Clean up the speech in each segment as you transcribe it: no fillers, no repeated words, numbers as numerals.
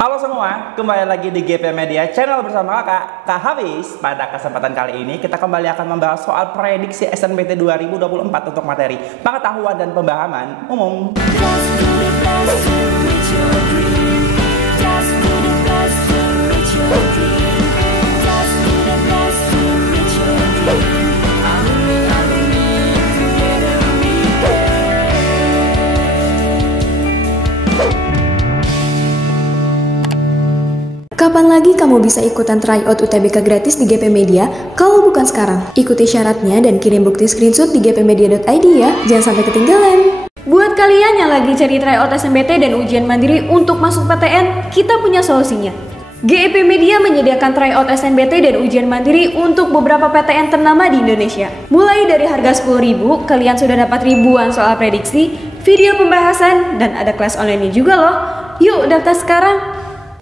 Halo semua, kembali lagi di GP Media Channel bersama Kak Hafiz. Pada kesempatan kali ini kita kembali akan membahas soal prediksi SNBT 2024 untuk materi pengetahuan dan pemahaman umum. Kapan lagi kamu bisa ikutan tryout UTBK gratis di GP Media kalau bukan sekarang? Ikuti syaratnya dan kirim bukti screenshot di gpmedia.id ya, jangan sampai ketinggalan. Buat kalian yang lagi cari tryout SNBT dan ujian mandiri untuk masuk PTN, kita punya solusinya. GEP Media menyediakan tryout SNBT dan ujian mandiri untuk beberapa PTN ternama di Indonesia. Mulai dari harga 10.000, kalian sudah dapat ribuan soal prediksi, video pembahasan, dan ada kelas online juga loh. Yuk daftar sekarang!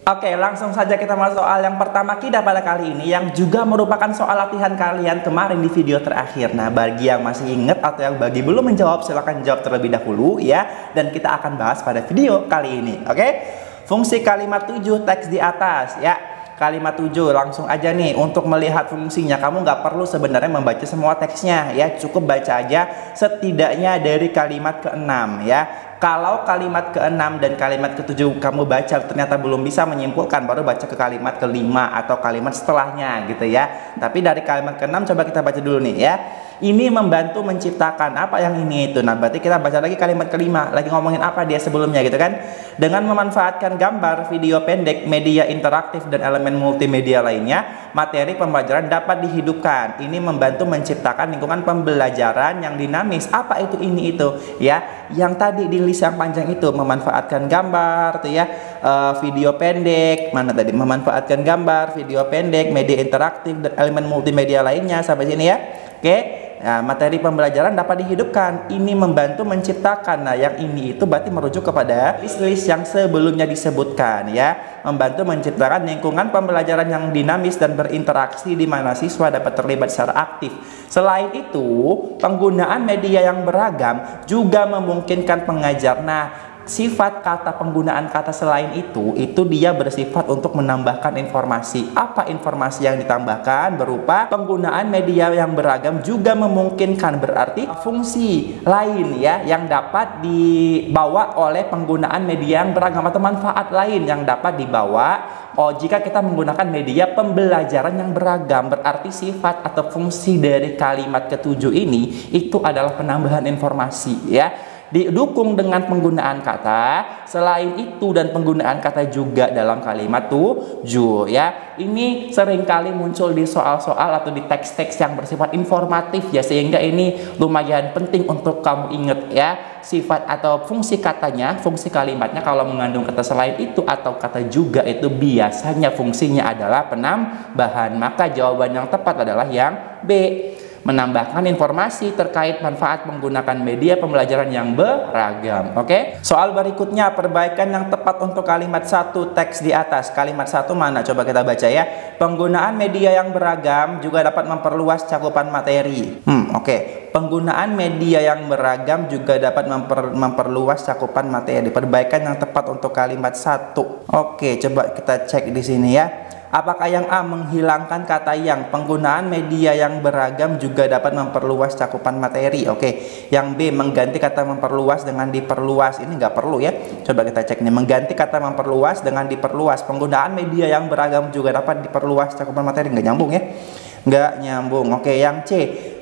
Oke, langsung saja kita masuk soal yang pertama kita pada kali ini, yang juga merupakan soal latihan kalian kemarin di video terakhir. Nah, bagi yang masih ingat atau yang bagi belum menjawab, silahkan jawab terlebih dahulu ya. Dan kita akan bahas pada video kali ini. Oke, fungsi kalimat 7 teks di atas ya. Kalimat 7 langsung aja nih, untuk melihat fungsinya kamu nggak perlu sebenarnya membaca semua teksnya ya. Cukup baca aja setidaknya dari kalimat ke-6 ya. Kalau kalimat ke-6 dan kalimat ke-7 kamu baca ternyata belum bisa menyimpulkan, baru baca ke kalimat ke-5 atau kalimat setelahnya gitu ya. Tapi dari kalimat ke-6 coba kita baca dulu nih ya. Ini membantu menciptakan apa yang ini itu. Nah, berarti kita baca lagi kalimat ke-5. Lagi ngomongin apa dia sebelumnya gitu kan? Dengan memanfaatkan gambar, video pendek, media interaktif dan elemen multimedia lainnya, materi pembelajaran dapat dihidupkan. Ini membantu menciptakan lingkungan pembelajaran yang dinamis. Apa itu ini itu ya? Yang tadi di list yang panjang itu memanfaatkan gambar tuh ya, video pendek, mana tadi? Memanfaatkan gambar, video pendek, media interaktif dan elemen multimedia lainnya sampai sini ya. Oke. Nah, materi pembelajaran dapat dihidupkan. Ini membantu menciptakan. Nah, yang ini itu berarti merujuk kepada list-list yang sebelumnya disebutkan ya. Membantu menciptakan lingkungan pembelajaran yang dinamis dan berinteraksi di mana siswa dapat terlibat secara aktif. Selain itu, penggunaan media yang beragam juga memungkinkan pengajar. Nah, sifat kata penggunaan kata selain itu dia bersifat untuk menambahkan informasi. Apa informasi yang ditambahkan? Berupa penggunaan media yang beragam juga memungkinkan, berarti fungsi lain ya yang dapat dibawa oleh penggunaan media yang beragam atau manfaat lain yang dapat dibawa jika kita menggunakan media pembelajaran yang beragam. Berarti sifat atau fungsi dari kalimat ke-7 ini itu adalah penambahan informasi ya. Didukung dengan penggunaan kata, selain itu dan penggunaan kata juga dalam kalimat 7 ya. Ini seringkali muncul di soal-soal atau di teks-teks yang bersifat informatif ya, sehingga ini lumayan penting untuk kamu ingat ya. Sifat atau fungsi katanya, fungsi kalimatnya kalau mengandung kata selain itu atau kata juga itu biasanya fungsinya adalah penambahan. Maka jawaban yang tepat adalah yang B. Menambahkan informasi terkait manfaat menggunakan media pembelajaran yang beragam. Oke. Soal berikutnya, perbaikan yang tepat untuk kalimat 1 teks di atas. Kalimat 1 mana? Coba kita baca ya. Penggunaan media yang beragam juga dapat memperluas cakupan materi. Oke. Penggunaan media yang beragam juga dapat memperluas cakupan materi. Perbaikan yang tepat untuk kalimat 1. Oke, coba kita cek di sini ya. Apakah yang A menghilangkan kata yang? Penggunaan media yang beragam juga dapat memperluas cakupan materi. Oke. Yang B mengganti kata memperluas dengan diperluas. Ini nggak perlu ya. Coba kita cek nih. Mengganti kata memperluas dengan diperluas. Penggunaan media yang beragam juga dapat diperluas cakupan materi. Nggak nyambung ya. Nggak nyambung. Oke. Yang C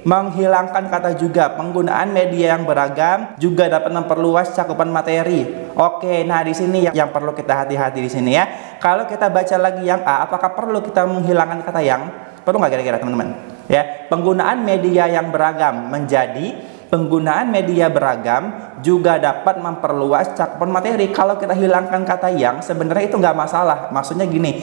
menghilangkan kata juga. Penggunaan media yang beragam juga dapat memperluas cakupan materi. Oke. Nah di sini yang perlu kita hati-hati di sini ya. Kalau kita baca lagi yang A, apakah perlu kita menghilangkan kata yang? Perlu nggak kira-kira teman-teman? Ya, penggunaan media yang beragam menjadi penggunaan media beragam juga dapat memperluas cakupan materi. Kalau kita hilangkan kata yang, sebenarnya itu nggak masalah. Maksudnya gini,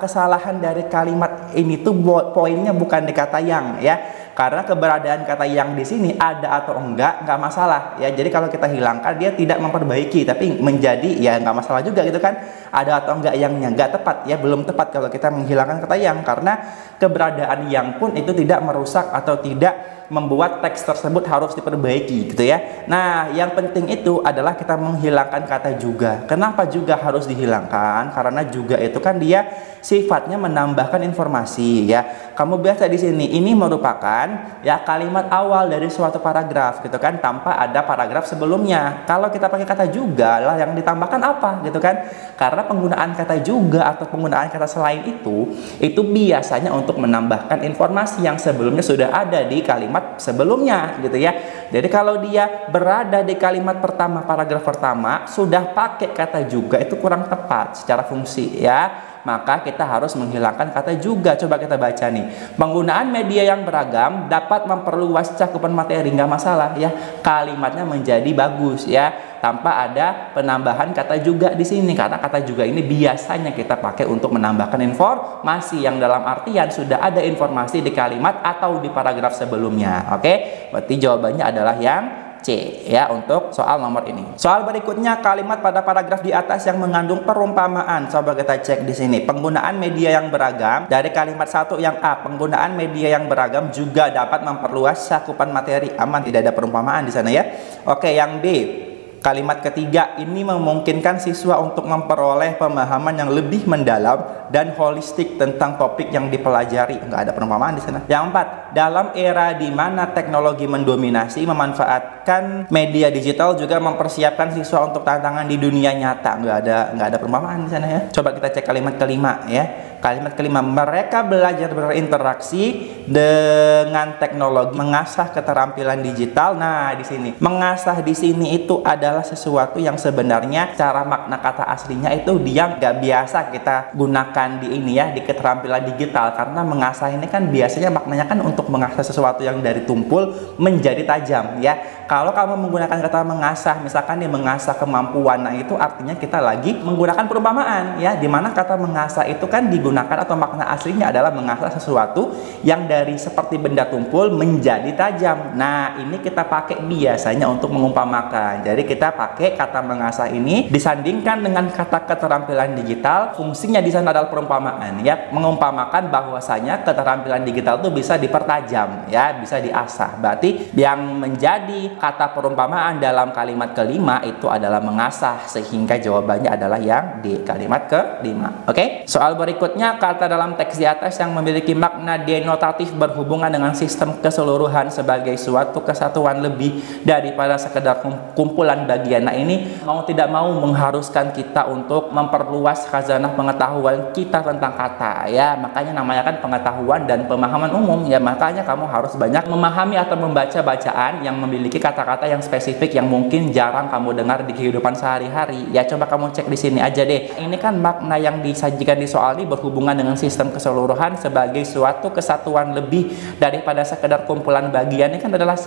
kesalahan dari kalimat ini tuh poinnya bukan di kata yang ya. Karena keberadaan kata yang di sini ada atau enggak nggak masalah ya. Jadi kalau kita hilangkan dia tidak memperbaiki, tapi menjadi ya nggak masalah juga gitu kan. Ada atau enggak yangnya nggak tepat ya, belum tepat kalau kita menghilangkan kata yang, karena keberadaan yang pun itu tidak merusak atau tidak membuat teks tersebut harus diperbaiki gitu ya. Nah, yang penting itu adalah kita menghilangkan kata juga. Kenapa juga harus dihilangkan? Karena juga itu kan dia sifatnya menambahkan informasi ya. Kamu biasa di sini ini merupakan ya kalimat awal dari suatu paragraf gitu kan, tanpa ada paragraf sebelumnya. Kalau kita pakai kata juga lah yang ditambahkan apa gitu kan? Karena penggunaan kata juga atau penggunaan kata selain itu biasanya untuk menambahkan informasi yang sebelumnya sudah ada di kalimat sebelumnya gitu ya. Jadi kalau dia berada di kalimat pertama, paragraf pertama sudah pakai kata juga, itu kurang tepat secara fungsi ya. Maka kita harus menghilangkan kata juga. Coba kita baca nih. Penggunaan media yang beragam dapat memperluas cakupan materi, nggak masalah ya. Kalimatnya menjadi bagus ya, tanpa ada penambahan kata juga di sini, karena kata juga ini biasanya kita pakai untuk menambahkan informasi yang dalam artian sudah ada informasi di kalimat atau di paragraf sebelumnya. Oke, berarti jawabannya adalah yang C ya untuk soal nomor ini. Soal berikutnya, kalimat pada paragraf di atas yang mengandung perumpamaan. Coba kita cek di sini. Penggunaan media yang beragam, dari kalimat satu yang A, penggunaan media yang beragam juga dapat memperluas cakupan materi. Aman, tidak ada perumpamaan di sana ya. Oke, yang B. Kalimat ketiga ini memungkinkan siswa untuk memperoleh pemahaman yang lebih mendalam dan holistik tentang topik yang dipelajari. Enggak ada perumpamaan di sana. Yang 4, dalam era di mana teknologi mendominasi, memanfaatkan media digital juga mempersiapkan siswa untuk tantangan di dunia nyata. Enggak ada perumpamaan di sana ya. Coba kita cek kalimat kelima ya. Kalimat kelima, mereka belajar berinteraksi dengan teknologi, mengasah keterampilan digital. Nah, di sini mengasah di sini itu adalah sesuatu yang sebenarnya cara makna kata aslinya itu dia nggak biasa kita gunakan di ini ya, di keterampilan digital. Karena mengasah ini kan biasanya maknanya kan untuk mengasah sesuatu yang dari tumpul menjadi tajam ya. Kalau kamu menggunakan kata mengasah, misalkan dia mengasah kemampuan, nah itu artinya kita lagi menggunakan perumpamaan ya, dimana kata mengasah itu kan digunakan atau makna aslinya adalah mengasah sesuatu yang dari seperti benda tumpul menjadi tajam. Nah, ini kita pakai biasanya untuk mengumpamakan. Jadi kita pakai kata mengasah ini disandingkan dengan kata keterampilan digital. Fungsinya di sana adalah perumpamaan ya, mengumpamakan bahwasanya keterampilan digital itu bisa dipertajam ya, bisa diasah. Berarti yang menjadi kata perumpamaan dalam kalimat kelima itu adalah mengasah, sehingga jawabannya adalah yang di kalimat kelima. Oke, soal berikutnya, kata dalam teks di atas yang memiliki makna denotatif berhubungan dengan sistem keseluruhan sebagai suatu kesatuan lebih daripada sekedar kumpulan bagian. Nah, ini mau tidak mau mengharuskan kita untuk memperluas khazanah pengetahuan kita tentang kata ya. Makanya namanya kan pengetahuan dan pemahaman umum ya. Makanya kamu harus banyak memahami atau membaca bacaan yang memiliki kata-kata yang spesifik yang mungkin jarang kamu dengar di kehidupan sehari-hari. Ya, coba kamu cek di sini aja deh. Ini kan makna yang disajikan di soal ini berhubungan dengan sistem keseluruhan sebagai suatu kesatuan lebih daripada sekedar kumpulan bagian. Ini kan adalah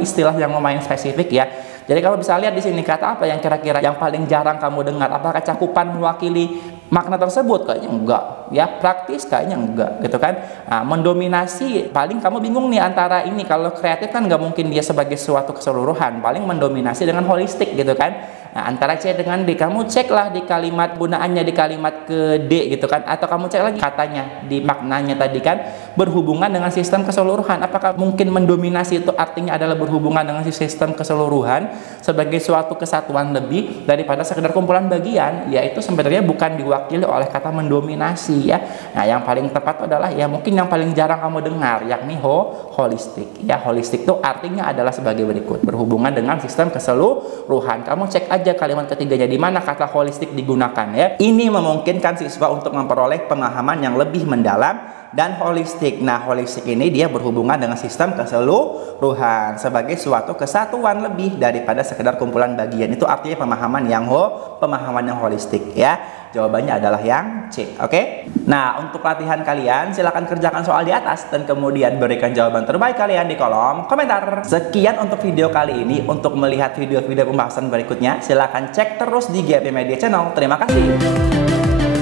istilah yang lumayan spesifik ya. Jadi kamu bisa lihat di sini kata apa yang kira-kira yang paling jarang kamu dengar. Apakah cakupan mewakili makna tersebut? Kayaknya enggak. Ya, praktis kayaknya enggak gitu kan. Nah, mendominasi paling kamu bingung nih antara ini. Kalau kreatif kan nggak mungkin dia sebagai suatu keseluruhan, paling mendominasi dengan holistik gitu kan. Nah, antara C dengan D, kamu ceklah di kalimat gunaannya di kalimat ke D gitu kan, atau kamu cek lagi katanya di maknanya tadi kan berhubungan dengan sistem keseluruhan. Apakah mungkin mendominasi itu artinya adalah berhubungan dengan sistem keseluruhan sebagai suatu kesatuan lebih daripada sekedar kumpulan bagian? Ya, itu sebenarnya bukan diwakili oleh kata mendominasi ya. Nah, yang paling tepat adalah ya mungkin yang paling jarang kamu dengar, yakni holistik. Ya, holistik itu artinya adalah sebagai berikut, berhubungan dengan sistem keseluruhan. Kamu cek aja kalimat ketiganya di mana kata holistik digunakan ya. Ini memungkinkan siswa untuk memperoleh pemahaman yang lebih mendalam dan holistik. Nah, holistik ini dia berhubungan dengan sistem keseluruhan sebagai suatu kesatuan lebih daripada sekedar kumpulan bagian. Itu artinya pemahaman yang holistik ya. Jawabannya adalah yang C. Oke? Nah, untuk latihan kalian silakan kerjakan soal di atas dan kemudian berikan jawaban terbaik kalian di kolom komentar. Sekian untuk video kali ini. Untuk melihat video-video pembahasan berikutnya silakan cek terus di GP Media Channel. Terima kasih.